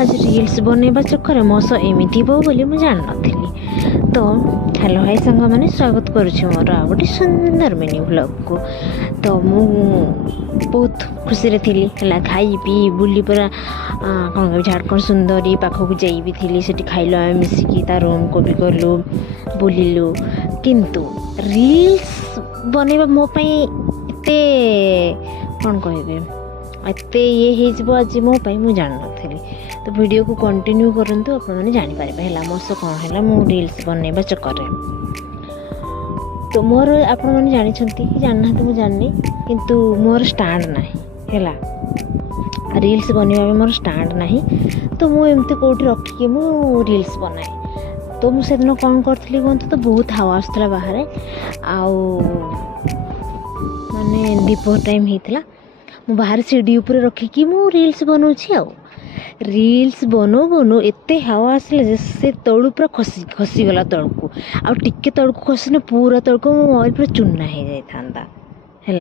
आज रील्स बनैबा चक्कर मो सह एमिति हो बोली मुझे जान नी। तो हेलो हाय सांग मैंने स्वागत करुँच मोर आ गोटे सुंदर मिनी व्लॉग को। तो मु बहुत खुशी थी है खाई पी बुली पूरा कौन कह झारखंड सुंदरी पाखक जाइबी थी से खाइल आम मिसिकी ता रूम को भी गलु बुलिलु किंतु रील्स बनैबा मो एते कौन कहबे एते ये हो आज मो मुझे जान नी। तो वीडियो को कंटिन्यू करंतु आप मैंने जानी पारे है मो सह कौन है मो रील्स बनैबा चक्कर। तो मोर आप मैंने जानते कि जानना मुझे जाननी किंतु मोर स्टांड ना है रील्स बनवा में मोर स्टांड ना। तो मुझे कौटी रखिकी मु रील्स बनाए। तो मुझे दिन कौन करी कहतु तो बहुत हावा आसला बाहर आउ माने दीपहर टाइम होता मु बाहर सीढ़ी उपर रखिकी मु रील्स बनाऊँगी आउ रील्स बनो बनो एते हावा आसला जे से तलू पूरा खसीगला तलू आउ टिके तलू खसी पूरा तलू मोबाइल पूरा चूना हो जाता।